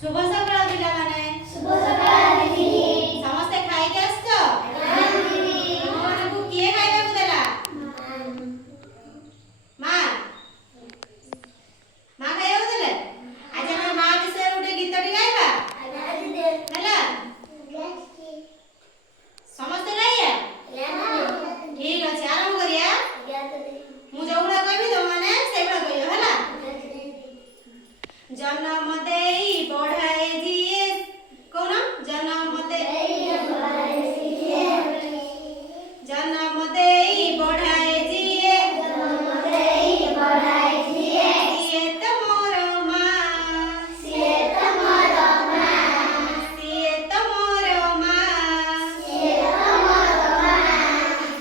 शुभ सकाळ पिलाମାନେ। शुभ सकाळ दीदी। ସମସ୍ତେ ଖାଇକି ଆସିଛ? ଆଜ୍ଞା ଦीଦି। ଆମମାନଙ୍କୁ କିଏ ଖାଇବାକୁ ଦେଲା? ମା ଖାଇବାକୁ ଦେଲେ? ଆଜି ଆମେ ମା ବିଷୟରେ ଗୋଟେ ଗୀତଟି ଗାଇବା। ଆଜ୍ଞା ଦୀଦି। ହେଲା? ସମସ୍ତେ ଗାଇବା? ଠିକ ଅଛି, ଆରମ୍ଭ କରିବା। ମୁଁ ଯୋଉଗୁଡ଼ା କହିବି ତମମାନେ ସେଇଗୁଡ଼ା କହିବ ହେଲା? ଜନ୍ମ ଦେଇ ବଢାଏ ଯିଏ, କହୁନ? ଜନ୍ମ ଦେଇ ବଢାଏ ଯିଏ, ସିଏ ତ ମୋର ମା, ସିଏ ତ ମୋର ମା।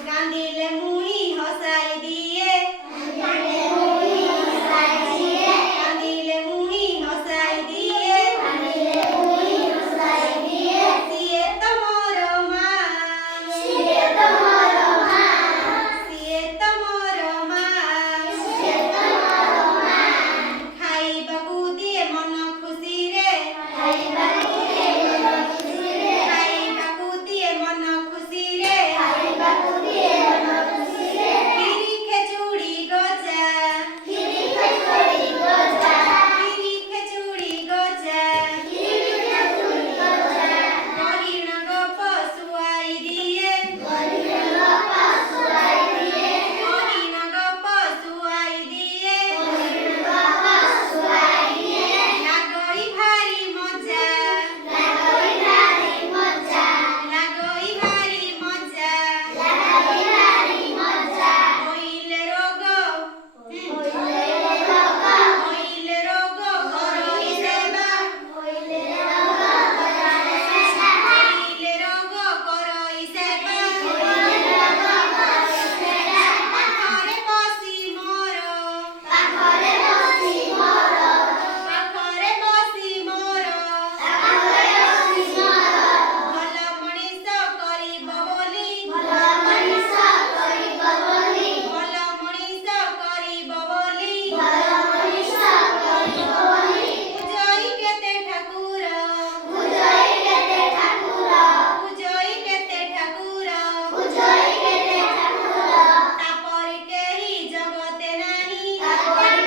କାନ୍ଦିଲେ ମୁହିଁ ହସାଇ ଦିଏ, କାନ୍ଦିଲେ ମୁହିଁ ହସାଇ ଦିଏ, ସିଏ ତ ମୋର ମା, ସିଏ ତ ମୋର ମା। ଖାଇବାକୁ ଦିଏ ମନ ଖୁସିରେ, ଖାଇବାକୁ ଦିଏ ମନ ଖୁସିରେ, କ୍ଷୀରି ଖେଚୁଡ଼ି ଗଜା, ଗହିଣ ଗପ ଶୁଆଇ ଦିଏ, ଲାଗଇ ଭାରି ମଜା, ହୋଇଲେ ରୋଗ ଘରୋଇ ସେବା, ପାଖରେ ବସି ମୋର, ଭଲ ମଣିଷ କରିବ ବୋଲି, ପୂଜଇ କେତେ ଠାକୁର, ତାପରି କେହି ଜଗତେ ନାହିଁ, ତାପରି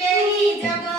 କେହି ଜଗତେ